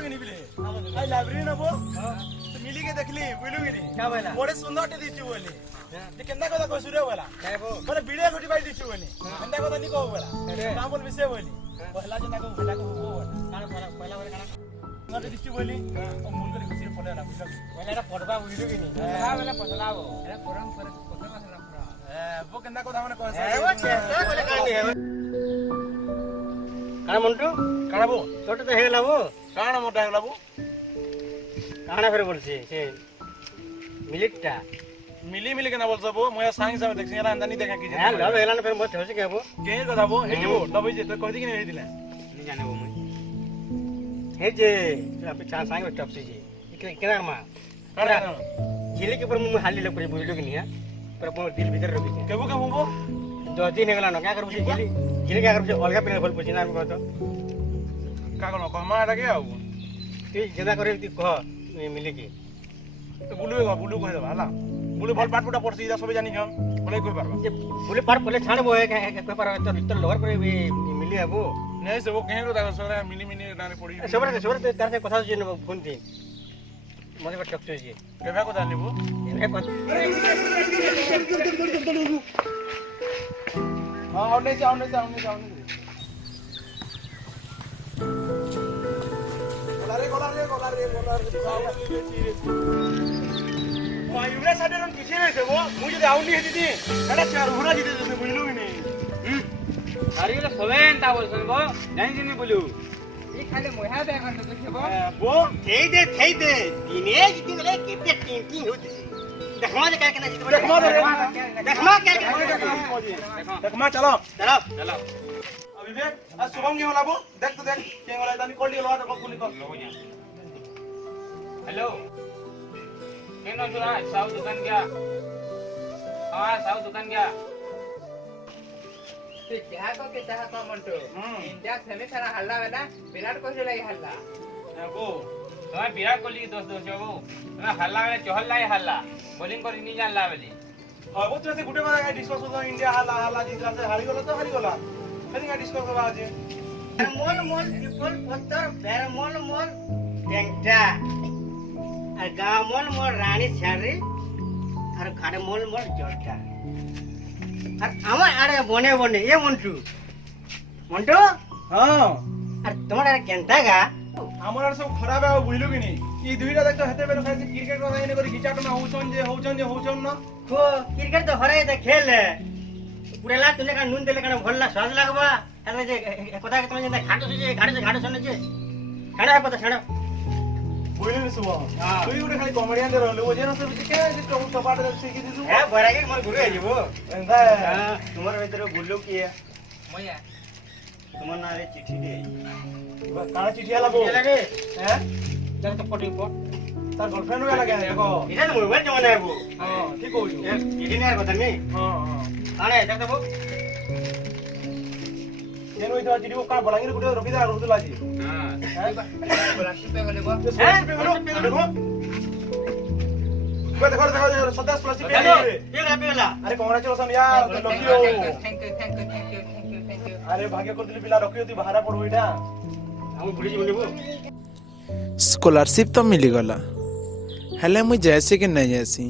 कि नहीं बिले आई लाइब्रेरी ना वो तो मिली के देखली बुझलु कि नहीं क्या बोला बड़े सुंदर टे दिछु बोली ये केंदा कथा को सुरे बोला बोले वीडियो घटी बाई दिछु बोली केंदा कथा नहीं कहू बोला ना बोल विषय बोली पहला जना को बोला को बोला काना पहला बोले काना ना दिछु बोली और मूल कर खुशी पड़े ना बुझलु पहला एटा पड़बा बुझलु कि नहीं हां बोला पसलाबो एटा परम पर पसला मसला पूरा वो केंदा कथा माने कहसे वो चेष्टा बोले कानी है काना मंटू काना बो छोट तो हेला वो काना मोटा हेला बो काना फिर बोलछे से मिलिटटा मिली मिली के ना बोल सबो मोया सांग सब देख सिंगरा अंदा नहीं देखा की हां लव हेला फिर मत होसे के वो के कथा बो हे जो दबई जे तो कहदी कि नहीं दिले नहीं जाने वो मैं हे जे आप चार सांग में टप से जे केना मा काना झिली के ऊपर मुंह हाली ले पूरी बुझलो कि नहीं है पर मोर दिल भीतर रखी छे केबो के बो 10 दिन हेला न क्या करबो झिली झिली क्या करबो अलगा पिने बोल पुछिना हम कहतो का कोन कमा एटा के आउ तू जेदा करे ती कह मिली के तो बुलु कह दबा हला बुलु भल पाट पुटा पड़सी जा सब जानि हम बोले कोई पारबा जे बोले पार पहले छाड़बो है कोई पार तो लोअर पर मिली है वो नहीं से वो कहे रो दागा सोरे मिनी मिनी डाने पड़ी सबरे तार से कथा जे फोन थी मने को टक जे केबा को जानि बो एने को हां आउने से मायूरा साडे रन किसी नहीं से वो मुझे दे आउनी है दीदी एटा चार हुरा जीते जैसे बुझलु कि नहीं अरे ये सोवेन ता बोल सुनबो जानि जिनी बोलू ई खाली मोहा दे कर देखबो वो थेई दे दिने जिति ले केते टिंटिंग होती देखमा जे का ना जितबो देखमा देखमा चलो चलो अभी देख आज शुभम के होला बो देख तो देख के होला दानी कोल्डी होला तो कुनी कर हेलो केनो जुरा साउ दुकान गया हां साउ दुकान गया ते क्या को के चाहत मंटो इंडिया सेमीफाइनल हल्ला वेला विराट कोहली लाई हल्ला वो तो विराट कोहली के दोस्त हो ना हल्ला वेला चहल लाई हल्ला बॉलिंग करी नहीं जानला बेली हां वो तो से गुटे बार डिस्कस होता इंडिया हल्ला जीतला से हारी गला तो हारी गला कनी का डिस्कस करबा आज मोल ट्रिपल पत्थर बेर मोल टेंटा और गाँव मोल रानी छाड़ी और घर मोल जोड़ता और हमारे अरे बने ये मंटू हां और तुम्हारा केंता गा हमर सब खराब है बुझलु कि नहीं ई दुईटा देख तो हेते बेर खाली क्रिकेट को नहीं करी गिचाट ना होचन ना को क्रिकेट तो हराई दे खेल पुरेला तुने का नून देले का भल्ला स्वाद लागबा अरे जे कथा के तुम जे घाटो सुने जे खाना है पता छाड़ा बुझलु नि सुबह तू ई खाली कॉमेडियन दे रहले वो जेना सब के जे तो सपाट दे सीखी दिसु है बड़ा के मन गुरु आइबो एंदा तुम्हारे भीतर गुल्लू की है मैया तुम्हार ना रे चिट्ठी दे काना चिट्ठी आला बो लगे हैं जब तो पटी पट तार गर्लफ्रेंड वाला क्या है को इधर मोबाइल जमाना है वो हां ठीक हो ये इंजीनियर को तनी हां आने जब तो वो जेनो इधर चिट्ठी को का बलांगी गुटे रखी दा रुदला जी हां प्लास्टिक पे गले बा देखो सदास प्लास्टिक पे ये पेला अरे कांग्रेचुलेशन यार लकी हो थैंक यू अरे भाग्य कर दिली पिला रखियो ती बाहर पड़ो एटा हम पुलिस बोलबो स्कॉलरशिप तो मिलीगला हेले मुझे जैसे कि नहीं जैसी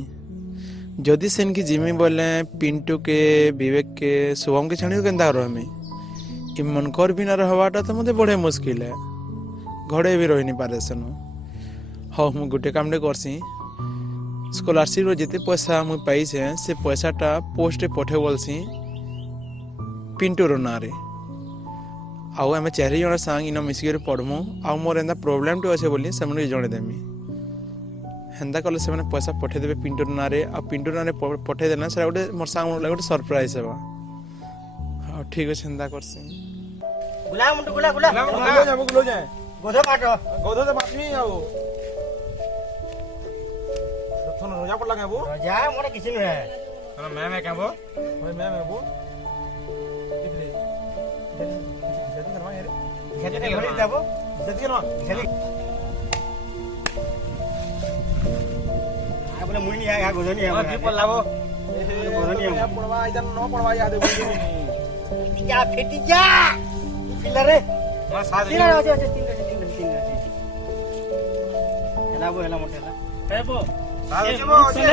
जदि सेन की जिमी बोले पिंटू के विवेक के शुभम के छाणी के हमें मनकर भी ना रहवाटा तो मत बड़े मुश्किल है घरे भी रही नहीं पारे सेन हाँ मुझे गोटे काम करसी स्कॉलरशिप जिते पैसा मुझे पाई से पैसाटा पोस्ट पठे बोलसी पिंटूर ना आउ आम चार जन सांग इन मिसिक पढ़मु आ मोर एंता प्रोब्लेम टे अच्छे बोली से जनईदेमी हेन्ता कले से पैसा पठेदेवे पिंटूर ना आ पिंटूर ना पठेदेना से गोटे मोर सांग गोटे सरप्राइज है हाँ ठीक अच्छे हेन्ता करसी गुला मुंडू गुला गुला गुलो जाए गोधो काटो गोधो तो बाकी आओ थोन रोजा पड़ लगे वो जा मोरे किसी नहीं है मैं क्या वो ओए मैं वो कितने जल्दी करवा यार खेती भरी जाबो जल्दी करवा खेती आ बोले मुई नहीं है गोधो नहीं है दीप लावो गोधो नहीं है पड़वा इधर न पड़वा याद है जा फेटी जा पिल्ला रे मैं साथ तीन ହେଲା ମତେ ହେଲା ହେବো ଅଛି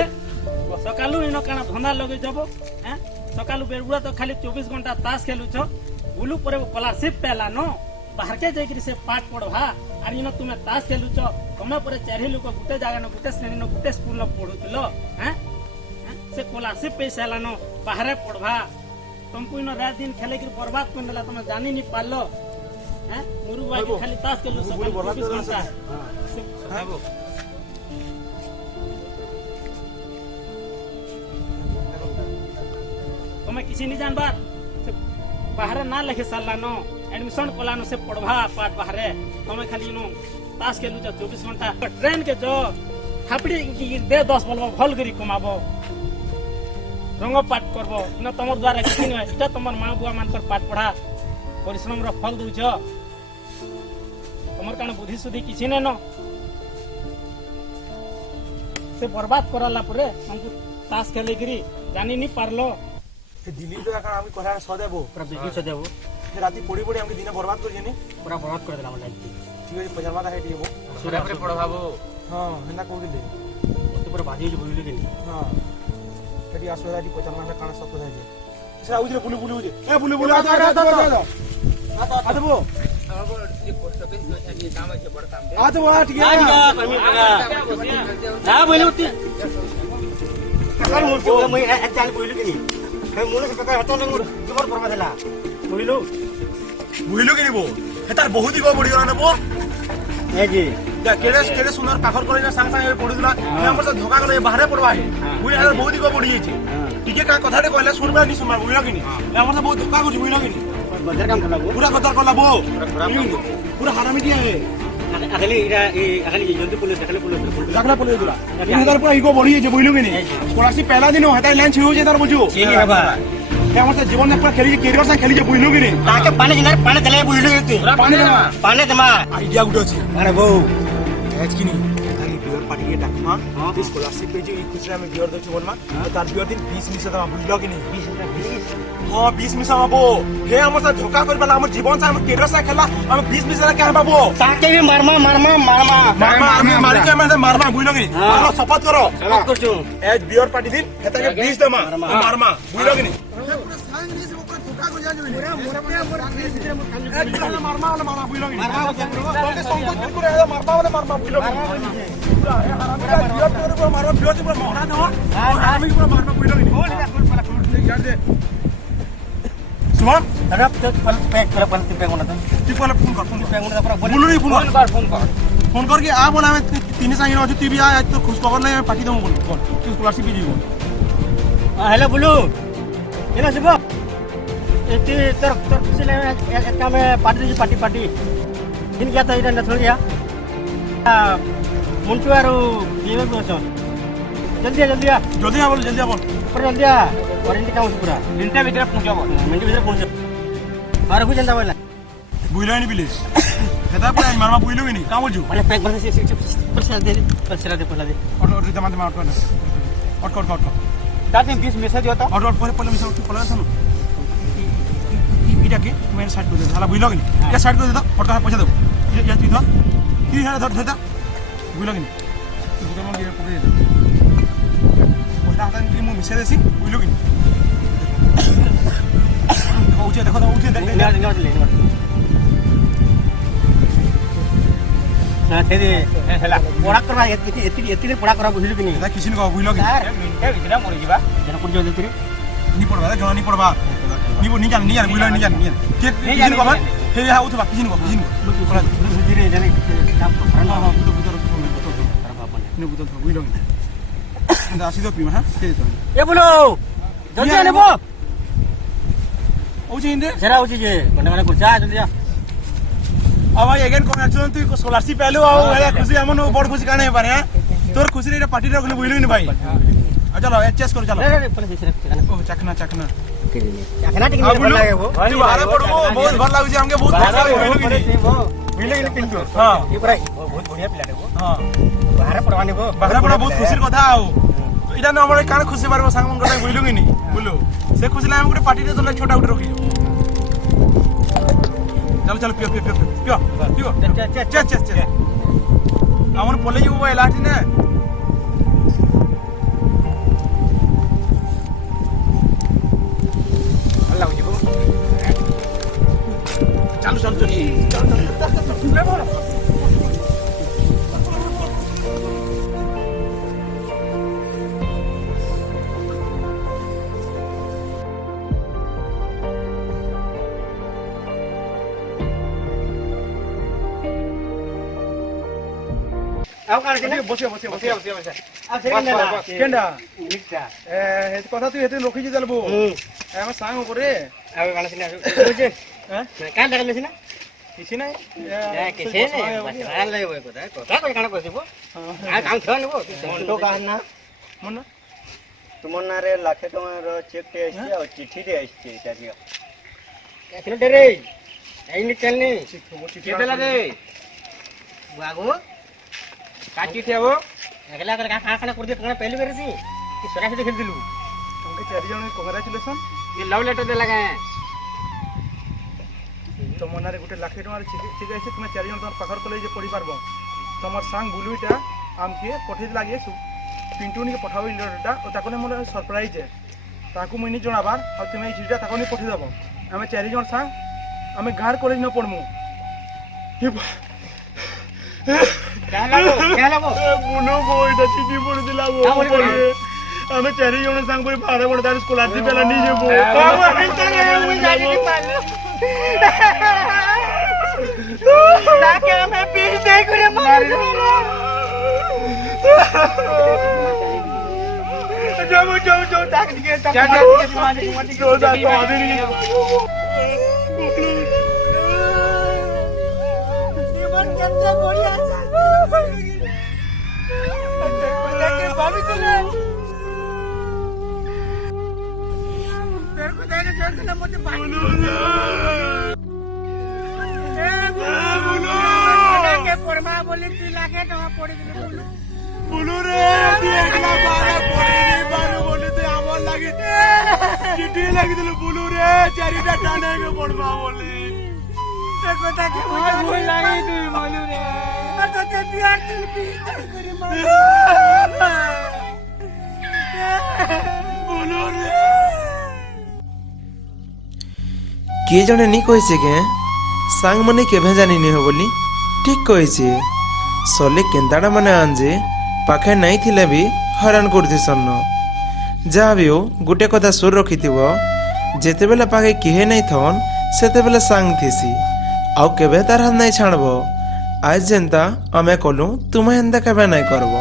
ସକାଳୁ ଇନ କାଣା ଧନ୍ଦା ଲଗେଇ যাব হ্যাঁ সকালু বেড়ুড়া তো খালি 24 ঘন্টা তাস খেলুছ বুলু পরে স্কলারশিপ পেলা নো বাহারকে যাইকি সে পাঠ পড়বা আর ইন তুমি তাস খেলুছ তুমি পরে চারি লোক গুটে জায়গা ন গুটে শ্রেণী ন গুটে স্কুল ন পড়ুছিল হ্যাঁ সে স্কলারশিপ পয়সা হেলা নো বাহারে পড়বা तुमको इन रात दिन खेले की बर्बाद कर देला तुम जानी नहीं पालो हैं मुरु भाई खाली ताश खेलु सब 24 घंटा हां तुम्हें किसी नहीं जान बात बाहर ना लिखे साला नो एडमिशन कोलानो से पढ़वा पाठ बाहर तुम्हें खाली नो ताश खेलु 24 घंटा ट्रेन के जो थापड़ी दे 10 बोलबो भल करी कमाबो रंग पाठ करब ना तुम द्वारा किसी नहीं इटा तुम माँ बुआ मान पाठ पढ़ा परिश्रम फल दौच तुम कण बुद्धि सुधी किसी नहीं न से बर्बाद कराला परे हमको ताश खेले गिरी जानी नहीं पारलो दिल्ली तो का हम कोरा सदेबो पूरा बिल्कुल सदेबो फिर राती पड़ी पड़ी हमके दिन बर्बाद कर जेनी पूरा बर्बाद कर देला मतलब ठीक है पजरवा का है टिए वो सूर्य पे पढ़वाबो हां हेना को दिले तो पूरा बाजी जो बोली लेकिन हां कटी आसोदा दी पचरमा में काना सब होता है से आउजरे बुलु बुलु ए बुलु बुलु आ देबो ये पोस्ट ऑफिस में ये काम है बड़ काम आ तो आ ठीक है ना बोले उते कल मुझे मैं चाल बोली कि नहीं मुने से पता हता नहीं जबर बर्बाद देला बोलिलो बुइलो के निबो हेतार बहुत ही गो बड़ी गला नबो ए जी केड़े सुंदर पाखर करे ना सांग सांग पड़ी दिला हमर से धोखा गले बाहर पड़वा है बुइ हेतार बहुत ही गो बड़ी है ठीक है का कथाटे कहले सुनबा नहीं सुनबा बुइलो कि नहीं हमर से बहुत धोखा करछि बुइलो कि नहीं बदर काम करला पूरा कदर करला बो पूरा हरामी दिया है अगले इरा अगले जल्दी पुलिस देखले पुलिस जागला पले दिला 3000 पूरा इगो बड़ी है बुइलो कि नहीं स्कॉलरशिप पहला दिन हेता लाइन छिउ जे तार बुझो ठीक है बा हमर से जीवन में पूरा खेली कैरियर से खेली जे बुइलो कि नहीं ताके पानी जिनार पानी चले बुइलो कि पानी दमा आइडिया गुड अछि अरे बो एज कि नहीं खाली बियर पार्टी के डाकमा स्कॉलरशिप पे जे खुचरा में बियर दछु बोलमा तार बियर दिन 20 मिसा दमा बुइलो कि नहीं 20 हां 20 मिसा बाबू हे हमर से धोखा कर वाला हमर जीवन से हम कैरियर से खेला हम 20 मिसा के बाबू ताके भी मारमा मारी के मैं मारमा बुइलो कि नहीं मारो शपथ करो शपथ करछु एज बियर पार्टी दिन हेता के 20 दमा मारमा बुइलो कि नहीं पूरा सांग नहीं से ऊपर धोखा को जा पूरा मारमा वाला मारमा बुइलो कि नहीं मारमा तो संकोच बिल्कुल है मारमा वाला मारमा बुइलो कि पूरा ए हरामी का बियर पर मारो बियर पर मोहरा दो हरामी पूरा मारमा बुइलो कि नहीं यार दे सुमन तरफ तो पल पे कोना तो तू पहले फोन कर पूरा बोलू नहीं फोन फोन कर करके आ बोला मैं तीन सांग न तू भी आ तो खुश खबर नहीं मैं पार्टी दूं बोल तू स्कॉलरशिप भी जीवो हेलो बुलू एना सुबह एती तर खुशी ले एक काम में पार्टी दिन क्या था इधर न छोड़ गया मुंटू यार ये में बोल जल्दी आ बोल पर जल्दी आ वारंटी काम पूरा मिनट भीतर पहुंचाबो मिनट भीतर पहुंच बाहर हो जंदा वाला बुइलो नहीं प्लीज हेता पूरा मारमा बुइलो कि नहीं का बोलजू वाला पैक बन से पैसा दे पहला दे और दमा दमा और ता दिन 20 मैसेज दियो तो और पहले मिसा पहले सुनो इटा के मैं साइड कर दे साला बुइलो कि नहीं या साइड कर दे और का पैसा दे या तू धर की है धर बुइलो कि नहीं तू तो मन के पकड़ दे पैसा हाथ में मिसा देसी बुइलो कि नहीं देखो देख ना थे दे हेला पड़ा करवा एती पड़ा करवा बुझलु कि नहीं किसी ने बुइलो कि यार मिनट भीतर मरि जिबा जरा पुर जो देती नहीं पड़वा जणा नहीं पड़वा नहीं जान बुइलो नहीं जान के किसी ने बाबा हे हा उठवा किसी ने पड़ा धीरे जने काम करना ने बुतो बुइलो कि आसी तो पीमा हां के तो ए बोलो जल्दी आने बो ओ जिंदे जरा उची जे कोने कुछ जा जल्दी आ अब अगेन कॉन्ग्रेचुलेशन तू स्कॉलरशिप पहले आओ है खुशी हमन बड़ खुशी काने पारे तोर खुशी रे पार्टी रे बुइलो नि भाई चलो एचएस करो चलो नहीं पहले से ओ चखना चखना ठीक नहीं लागे वो तू बाहर पड़ो बहुत भल लागु जे हमके बहुत अच्छा बुइलो कि बुइलो कि पिंटू हां ये पूरा बहुत बढ़िया प्लेट है वो हां बाहर पड़वाने वो बाहर पड़ा बहुत खुशी কথা आओ इटा न हमरे कान खुशी बारे सांग मन करता बुइलो कि नहीं बोलो से खुशी लागे हमके पार्टी रे तो छोटा उठ रखी चलो पियो चल আমার পলে যাবো এলাটি না আল্লাহ যাবো চালু চালু চলি ଆଉ କାଣ ଅଛି ନା ବସିବ ବସିବ ବସିବ ଆଉ ସେଇ ନା କେନ୍ଟା ମିଠା ଏ କଥା তুই হেতে রখি দেলবো আমার সাং উপরে ଆଉ କାଣ ଅଛି ନା ବୁଝେ হ্যাঁ କାଣ ଦେଖଲେ ସିନା କିଛି নাই କିଛି ନାହିଁ ବାସ ଲାଗିବ ଏ କଥା କଥା କହି କାଣ କହିବ ଆଉ କାମ ଥିବ ନେବ ମଣ୍ଟୁ କାହାର ନା ମନ ତୁମ ନାଁରେ ଲକ୍ଷେ ଟଙ୍କାର ଚେକ୍ ଟେ ଆସିଛି ଆଉ ଚିଠିଟେ ଆସିଛି ଏଇଟା ଦିଅ ଏଥିରେ ଡେରେ ଏଇନି ଚାଲନି କିଏ ଦେଲା ରେ ବାଗୁ କାଟି ଥିବ ଏକଲା করে কাঁ কাঁ করে দিয়ে কাঁ পেলি বেরেছি কি সরা সেটা খেল দিলু তোমাকে 4 জন কংগ্রাচুলেশন ଏ ଲଭ୍ ଲେଟର୍ ଦେଲା କାଁ ତମ ନାଁରେ ଗୋଟେ ଲକ୍ଷେ ଟଙ୍କାର ଚେକ୍ ଆସିଛି ତୁମେ 4 ଜଣ ତମର ପାଖର କଲେଜରେ ପଢି ପାରବ ତମର ସାଙ୍ଗ ବୁଲୁଇଟା ଆମକେ ପଠେଇ ଲାଗି ପିଣ୍ଟୁନିକେ ପଠାବ ଇ ଲେଟରଟା ଓ ତାକୁ ମୋର ସରପ୍ରାଇଜ है ତାକୁ ମୁଇଁ ନି ଜଣାବାର ଆଉ ତୁମେ ଏଇ ଚିଠିଟା ତାକୁ ନି ପଠେଇ ଦବ ଆମେ 4 ଜଣ ସାଙ୍ଗ ଆମେ ଗାଁର କଲେଜ ন ପଢମୁ বুনো বইটা চিঠি পড়ে দিলাম আমি 4 জন সাং করে 12 বড় তার স্কলারশিপ পেলা নিয়ে যাবো তাকে আমি পিস দেই করে মারি যাবো যাবো যাবো ডাক দিকে যা যা জীবন কেমন করি আছে তাকে ভাবি দিলে তের কো দেখে চলতে মতে বলু তাকে পরমা বলি 3 লাখ টাকা পড়ে দিলে বলু বুলু রে তুই একলা বারা পড়ে নি বারু বলি তুই আমার লাগি চিঠি লাগি দিল বুলু রে চারিটা টানে কে পড়বা বলি তোর কথা কি ভুল লাগে তুই বলু রে আর তো তে বিয়ার তুই করে মার বুলু রে କିଏ ଜଣେ ନି କହିছে କେ ସାଙ୍ଗମାନେ କେଭେ ଜାନିନି ହୋ ବୋଲି ଠିକ୍ କହିছে ସଲେ କେନ୍ତାଟା ମାନେ ଆଞ୍ଜେ ପାଖେ ନାଇଁ ଥିଲେ ବି ହଇରାଣ କରୁଥିସନ ଯାହା ବି ହଉ ଗୋଟେ କଥା ସୁର ରଖିଥିବ ଯେତେବେଳେ ପାଖେ କିଏ ନାଇଁ ଥନ୍ ସେତେବେଳେ ସାଙ୍ଗ ଥିସି ଆଉ କେବେ ତାର ହାତ ନାଇଁ ଛାଣବ ଆଜ ଯେନ୍ତା ଆମେ କଲୁ ତୁମେ ହେନ୍ତା କେବେ ନାଇଁ କରବ।